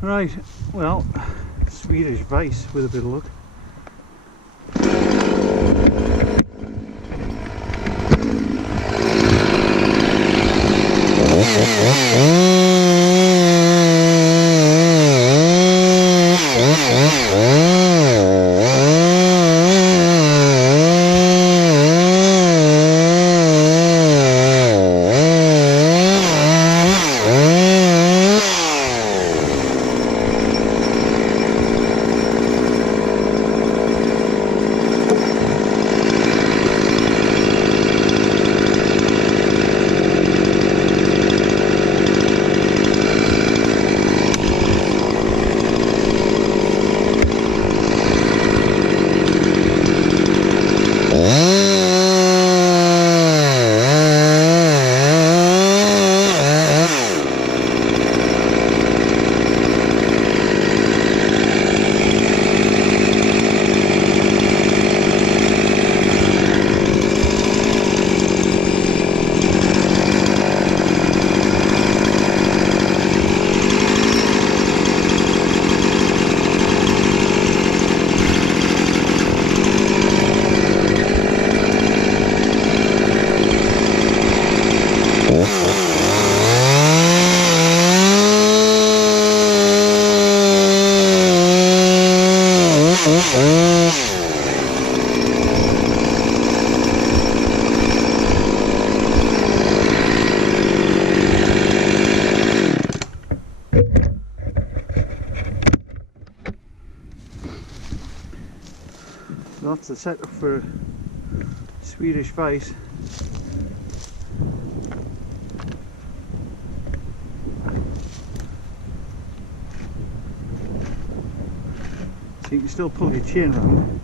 Right, well, Swedish Vice with a bit of luck. That's the setup for Swedish Vice. So you can still pull your chain around.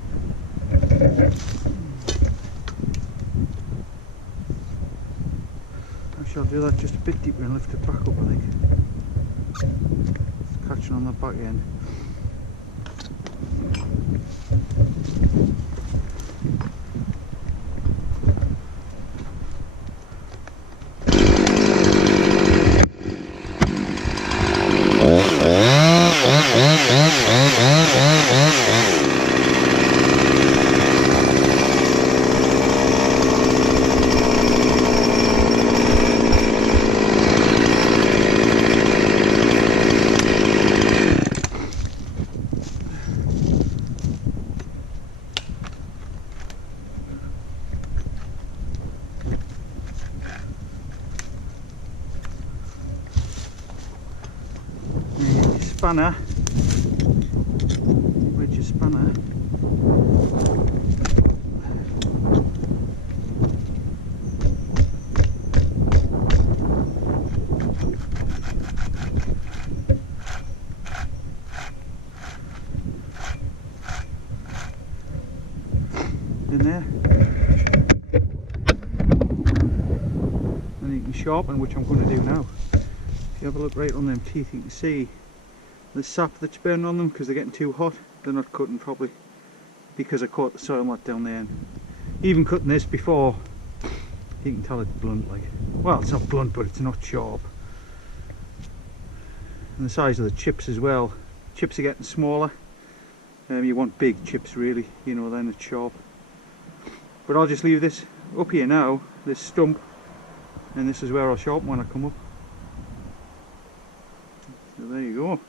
I shall do that just a bit deeper and lift it back up, I think. It's catching on the back end. Spanner, where's your spanner? In there, and you can sharpen, which I'm going to do now. If you have a look right on them teeth, you can see the sap that's burning on them because they're getting too hot. They're not cutting properly because I caught the soil mat down there. And even cutting this before, you can tell it's blunt, like, well, it's not blunt, but it's not sharp. And the size of the chips as well. Chips are getting smaller. You want big chips really, you know, then it's sharp. But I'll just leave this up here now, this stump, and this is where I'll sharpen when I come up. So there you go.